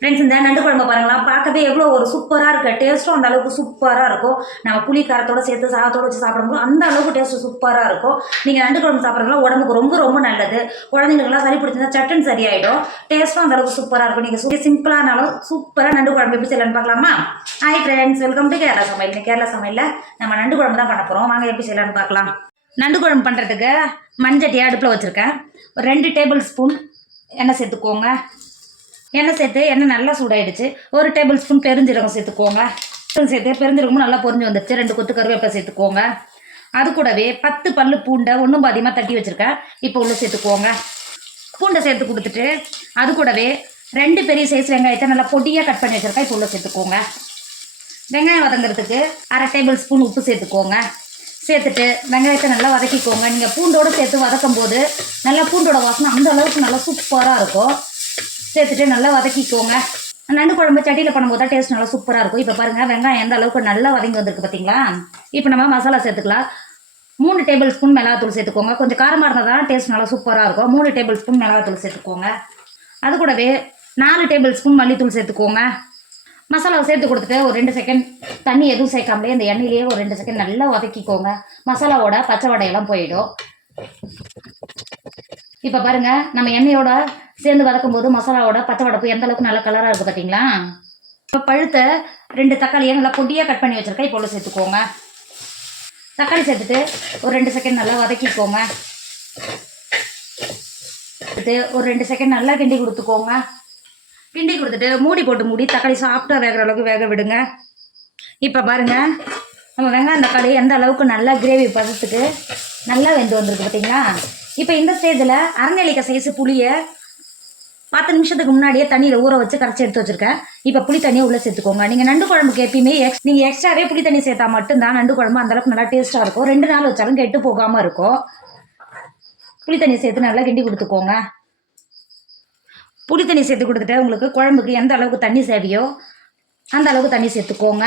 Friends இந்த நண்டு குழம்பு பாருங்களா பார்க்கவே எவ்வளோ ஒரு சூப்பராக இருக்குது டேஸ்ட்டும் அந்த அளவுக்கு சூப்பராக இருக்கும். நம்ம புளி காரத்தோட சேர்த்து சாதத்தோட வச்சு சாப்பிடும்போது அந்த அளவுக்கு டேஸ்ட்டு சூப்பராக இருக்கும். நீங்கள் நண்டு குழம்பு சாப்பிட்றதுலாம் உடம்புக்கு ரொம்ப ரொம்ப நல்லது. குழந்தைங்களுக்குலாம் சரி பிடிச்சிருந்தா சட்டன் சரியாயிடும். டேஸ்ட்டும் அந்த அளவுக்கு சூப்பராக இருக்கும். நீங்கள் சூப்பர் சிம்பிளானாலும் சூப்பராக நண்டு குழம்பு எப்படி செய்யலாம்னு பார்க்கலாமா? Hi friends welcome to Kerala சமையல் இன்னைக்கு கேரளா சமையலில் நம்ம நண்டு குழம்பு தான் பண்ண போகிறோம் வாங்க எப்படி செய்யலாம்னு பார்க்கலாம். நண்டு குழம்பு பண்ணுறதுக்கு மண்சட்டியை அடுப்பில் வச்சுருக்கேன். ஒரு ரெண்டு டேபிள் ஸ்பூன் எண்ணெய் சேர்த்துக்கோங்க. எண்ணெய் சேர்த்து எண்ணெய் நல்லா சூடாயிடுச்சு. ஒரு டேபிள் ஸ்பூன் பெருஞ்சீரகம் சேர்த்துக்கோங்க. சேர்த்து பெருஞ்சீரகமும் நல்லா பொரிஞ்சு வந்துடுச்சு ரெண்டு கொத்து கருவேப்பிலை சேர்த்துக்கோங்க. அது கூடவே பத்து பல்லு பூண்டை ஒன்றும் பாதியமாக தட்டி வச்சுருக்கேன். இப்போ உள்ளே சேர்த்துக்கோங்க. பூண்டை சேர்த்து கொடுத்துட்டு அது கூடவே ரெண்டு பெரிய சைஸ் வெங்காயத்தை நல்லா பொடியாக கட் பண்ணி வச்சுருக்கேன். இப்போ உள்ளே சேர்த்துக்கோங்க. வெங்காயம் வதங்குறதுக்கு அரை டேபிள் ஸ்பூன் உப்பு சேர்த்துக்கோங்க. சேர்த்துட்டு வெங்காயத்தை நல்லா வதக்கிக்கோங்க. நீங்கள் பூண்டோடு சேர்த்து வதக்கும் போது நல்லா பூண்டோட வாசனை அந்த அளவுக்கு நல்லா சூப்பராக இருக்கும். சேர்த்துட்டு நல்லா வதக்கிக்கோங்க. நண்டு குழம்பு சட்டியில் பண்ணும்போது தான் டேஸ்ட் நல்லா சூப்பராக இருக்கும். இப்போ பாருங்கள் வெங்காயம் எந்த அளவுக்கு நல்லா வதங்கி வந்திருக்கு பார்த்தீங்களா இப்போ நம்ம மசாலா சேர்த்துக்கலாம். மூணு டேபிள் ஸ்பூன் மிளகாத்தூள் சேர்த்துக்கோங்க. கொஞ்சம் காரமாக இருந்தால் தான் டேஸ்ட் நல்லா சூப்பராக இருக்கும். மூணு டேபிள் ஸ்பூன் மிளகாத்தூள் சேர்த்துக்கோங்க. அது கூடவே நாலு டேபிள் ஸ்பூன் மல்லித்தூள் சேர்த்துக்கோங்க. மசாலாவை சேர்த்து கொடுத்துட்டு ஒரு ரெண்டு செகண்ட் தண்ணி எதுவும் சேர்க்காமலே அந்த எண்ணெயிலேயே ஒரு ரெண்டு செகண்ட் நல்லா வதக்கிக்கோங்க. மசாலாவோட பச்சை வடையெல்லாம் போயிடும். இப்போ பாருங்க நம்ம எண்ணெயோட சேர்ந்து வதக்கும் போது மசாலாவோட பச்சை வடப்பு எந்த அளவுக்கு நல்ல கலராக இருக்குது பார்த்தீங்களா இப்போ பழுத்த ரெண்டு தக்காளியை நல்லா பொடியாக கட் பண்ணி வச்சுருக்கேன். இப்போ சேர்த்துக்கோங்க. தக்காளி சேர்த்துட்டு ஒரு ரெண்டு செகண்ட் நல்லா வதக்கிக்கோங்க. எடுத்து ஒரு ரெண்டு செகண்ட் நல்லா கிண்டி கொடுத்துக்கோங்க. கிண்டி கொடுத்துட்டு மூடி போட்டு மூடி தக்காளி சாஃப்டாக வேகிற அளவுக்கு வேக விடுங்க. இப்போ பாருங்க நம்ம வெங்காயம் தக்காளி எந்த அளவுக்கு நல்லா கிரேவி பதத்துக்கு நல்லா வெந்து வந்திருக்கு பார்த்தீங்களா இப்போ இந்த ஸ்டேஜில் அரநெல்லிக்காய் சைஸு புளியை பத்து நிமிஷத்துக்கு முன்னாடியே தண்ணியில் ஊற வச்சு கரைச்சி எடுத்து வச்சிருக்கேன். இப்போ புளி தண்ணியை உள்ளே சேர்த்துக்கோங்க. நீங்கள் நண்டு குழம்புக்கு எப்பயுமே எக்ஸ் நீங்கள் எக்ஸ்ட்ராவே புளி தண்ணி சேர்த்தா மட்டும்தான் நண்டு குழம்பு அந்தளவுக்கு நல்லா டேஸ்ட்டாக இருக்கும். ரெண்டு நாள் வச்சாலும் கெட்டு போகாமல் இருக்கும். புளி தண்ணி சேர்த்து நல்லா கிண்டி கொடுத்துக்கோங்க. புளி தண்ணி சேர்த்து கொடுத்துட்டு உங்களுக்கு குழம்புக்கு எந்த அளவுக்கு தண்ணி சேவையோ அந்த அளவுக்கு தண்ணி சேர்த்துக்கோங்க.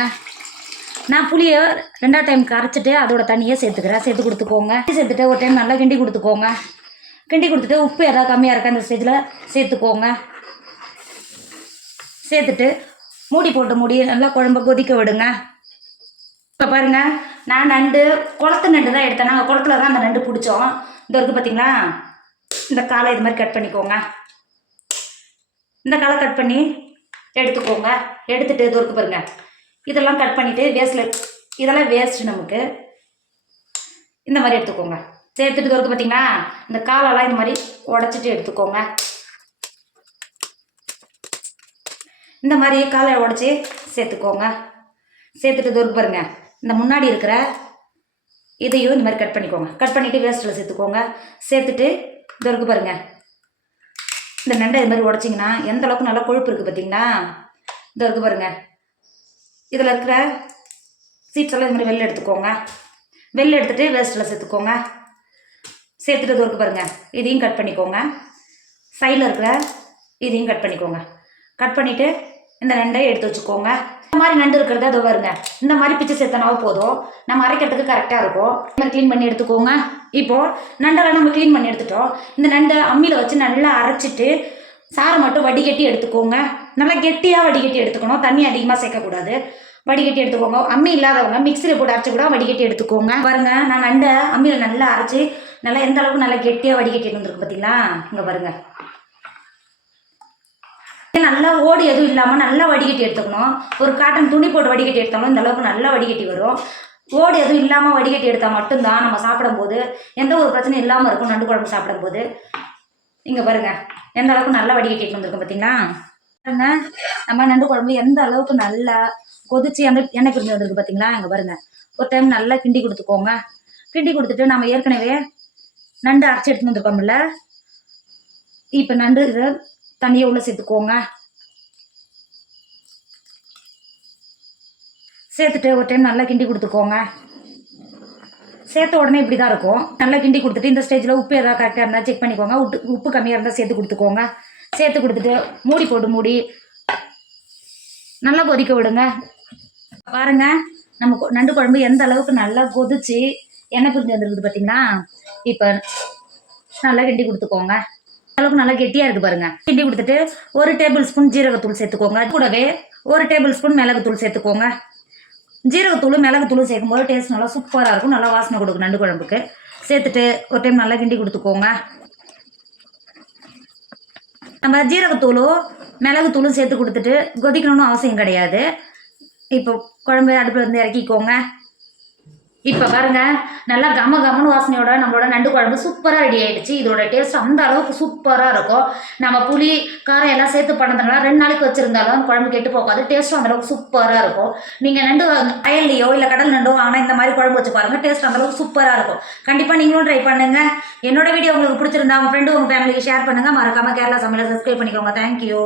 நான் புளியை ரெண்டாவது டைம் கரைச்சிட்டு அதோட தண்ணியை சேர்த்துக்கிறேன். சேர்த்து கொடுத்துக்கோங்க. சேர்த்துட்டு ஒரு டைம் நல்லா கிண்டி கொடுத்துக்கோங்க. கிண்டி கொடுத்துட்டு உப்பு எதாவது கம்மியாக இருக்கா அந்த ஸ்டேஜில் சேர்த்துக்கோங்க. சேர்த்துட்டு மூடி போட்டு மூடி நல்லா குழம்ப கொதிக்க விடுங்க. இப்போ பாருங்க நான் நண்டு குளத்து நண்டு தான் எடுத்தேன். நாங்கள் குளத்துல தான் அந்த நண்டு பிடிச்சோம். இந்த இருக்குது பார்த்தீங்களா இந்த காலை இது மாதிரி கட் பண்ணிக்கோங்க. இந்த காலை கட் பண்ணி எடுத்துக்கோங்க. எடுத்துட்டு இது இருக்கு பாருங்கள் இதெல்லாம் கட் பண்ணிவிட்டு வேஸ்ட்டில் இதெல்லாம் வேஸ்ட்டு நமக்கு. இந்த மாதிரி எடுத்துக்கோங்க. சேர்த்துட்டு இது பார்த்தீங்களா இந்த காலெல்லாம் இந்த மாதிரி உடச்சிட்டு எடுத்துக்கோங்க. இந்த மாதிரி காலை உடச்சி சேர்த்துக்கோங்க. சேர்த்துட்டு இது பாருங்க. இந்த முன்னாடி இருக்கிற இதையும் இந்த மாதிரி கட் பண்ணிக்கோங்க. கட் பண்ணிவிட்டு வேஸ்ட்டில் சேர்த்துக்கோங்க. சேர்த்துட்டு இது பாருங்க. இந்த நண்டை இது மாதிரி உடச்சிங்கன்னா எந்த அளவுக்கு நல்லா கொழுப்பு இருக்குது பார்த்தீங்களா இது இருக்கு பாருங்க. இதில் இருக்கிற சீட்ஸ் எல்லாம் இது மாதிரி வெளில எடுத்துக்கோங்க. வெளில எடுத்துகிட்டு வேஸ்ட்டில் சேர்த்துக்கோங்க. சேர்த்துட்டு இது பாருங்கள் இதையும் கட் பண்ணிக்கோங்க. சைடில் இருக்கிற இதையும் கட் பண்ணிக்கோங்க. கட் பண்ணிவிட்டு இந்த நண்டை எடுத்து வச்சுக்கோங்க. இந்த மாதிரி நண்டு இருக்கிறது அது வருங்க இந்த மாதிரி பிச்சு சேர்த்தனாவே போதும். நம்ம அரைக்கிறதுக்கு கரெக்டாக இருக்கும். இந்த மாதிரி க்ளீன் பண்ணி எடுத்துக்கோங்க. இப்போது நண்டெல்லாம் நம்ம க்ளீன் பண்ணி எடுத்துட்டோம். இந்த நண்டை அம்மியில் வச்சு நல்லா அரைச்சிட்டு சாரை மட்டும் வடிகட்டி எடுத்துக்கோங்க. நல்லா கெட்டியாக வடிகட்டி எடுத்துக்கணும். தண்ணி அதிகமாக சேர்க்கக்கூடாது. வடிகட்டி எடுத்துக்கோங்க. அம்மி இல்லாதவங்க மிக்சியில் போட்டு அரைச்சி கூட வடிகட்டி எடுத்துக்கோங்க. பாருங்க நான் நண்டை அம்மியில் நல்லா அரைச்சி நல்லா எந்த அளவுக்கு நல்லா கெட்டியாக வடிகட்டி வந்துருக்கு பார்த்தீங்களா இங்கே பாருங்க. நல்லா ஓடி எதுவும் இல்லாமல் நல்லா வடிகட்டி எடுத்துக்கணும். ஒரு காட்டன் துணி போட்டு வடிகட்டி எடுத்தாலும் இந்த அளவுக்கு நல்லா வடிகட்டி வரும். ஓடு எதுவும் இல்லாமல் வடிகட்டி எடுத்தால் மட்டும்தான் நம்ம சாப்பிடும்போது எந்த ஒரு பிரச்சனையும் இல்லாமல் இருக்கும். நண்டு குழம்பு சாப்பிடும்போது. இங்கே பாருங்க எந்த அளவுக்கு நல்லா வடிகட்டி எடுத்து வந்திருக்கும் பார்த்தீங்களா நம்ம நண்டு குழம்பு எந்த அளவுக்கு நல்லா கொதிச்சு அந்த எண்ணெய் பிரிஞ்சு வந்திருக்கு பார்த்தீங்களா இங்கே பாருங்க. ஒரு டைம் நல்லா கிண்டி கொடுத்துக்கோங்க. கிண்டி கொடுத்துட்டு நம்ம ஏற்கனவே நண்டு அரைச்சி எடுத்துன்னு வந்திருக்கோம்ல. இப்போ நண்டு இதை தண்ணியை உள்ளே சேர்த்துக்கோங்க. சேர்த்துட்டு ஒரு டைம் நல்லா கிண்டி கொடுத்துக்கோங்க. சேர்த்த உடனே இப்படி தான் இருக்கும். நல்லா கிண்டி கொடுத்துட்டு இந்த ஸ்டேஜில் உப்பு எதாவது கரெக்டாக இருந்தால் செக் பண்ணிக்கோங்க. உப்பு உப்பு கம்மியாக இருந்தால் சேர்த்து கொடுத்துக்கோங்க. சேர்த்து கொடுத்துட்டு மூடி போட்டு மூடி. நல்லா கொதிக்க விடுங்க. பாருங்க நம்ம நண்டு குழம்பு எந்த அளவுக்கு நல்லா கொதிச்சு எண்ணெய் பிரிஞ்சு வந்துருக்குது பார்த்தீங்கன்னா இப்போ நல்லா கிண்டி கொடுத்துக்கோங்க. அளவுக்கு நல்லா கெட்டியாக இருக்குது பாருங்க. கிண்டி கொடுத்துட்டு ஒரு டேபிள் ஸ்பூன் ஜீரகத்தூள் சேர்த்துக்கோங்க. கூடவே ஒரு டேபிள் ஸ்பூன் மிளகுத்தூள் சேர்த்துக்கோங்க. ஜீரகத்தூள் மிளகுத்தூள் சேர்க்கும்போது டேஸ்ட் நல்லா சூப்பராக இருக்கும். நல்லா வாசனை கொடுக்கும் நண்டு குழம்புக்கு. சேர்த்துட்டு ஒரு டைம் நல்லா கிண்டி கொடுத்துக்கோங்க. நம்ம ஜீரகத்தூளும் மிளகுத்தூளும் சேர்த்து கொடுத்துட்டு கொதிக்கணும்னு அவசியம் கிடையாது. இப்போ குழம்பு அடுப்பில் இருந்து இறக்கிக்கோங்க. இப்போ பாருங்க நல்லா கம கமன்னு வாசனையோட நம்மளோட குழம்பு சூப்பராக ரெடி ஆகிடுச்சு இதோட டேஸ்ட் அந்த அளவுக்கு சூப்பராக இருக்கும். நம்ம புளி காரம் எல்லாம் சேர்த்து பண்ணதுனால ரெண்டு நாளைக்கு வச்சிருந்தாலும் குழம்பு கெட்டு போகாது. டேஸ்ட்டும் அந்த அளவுக்கு சூப்பராக இருக்கும். நீங்கள் நண்டு அயல்லையோ இல்லை கடல் நண்டோ ஆனால் இந்த மாதிரி குழம்பு வச்சு பாருங்கள் டேஸ்ட் அந்த அளவுக்கு சூப்பராக இருக்கும். கண்டிப்பாக நீங்களும் ட்ரை பண்ணுங்கள் என்னோட வீடியோ உங்களுக்கு பிடிச்சிருந்தா உங்கள் ஃப்ரெண்டு உங்கள் ஃபேமிலிக்கு ஷேர் பண்ணுங்கள் மறக்காமல் கேரளா சமையலை சப்ஸ்கிரைப் பண்ணிக்கோங்க. தேங்க்யூ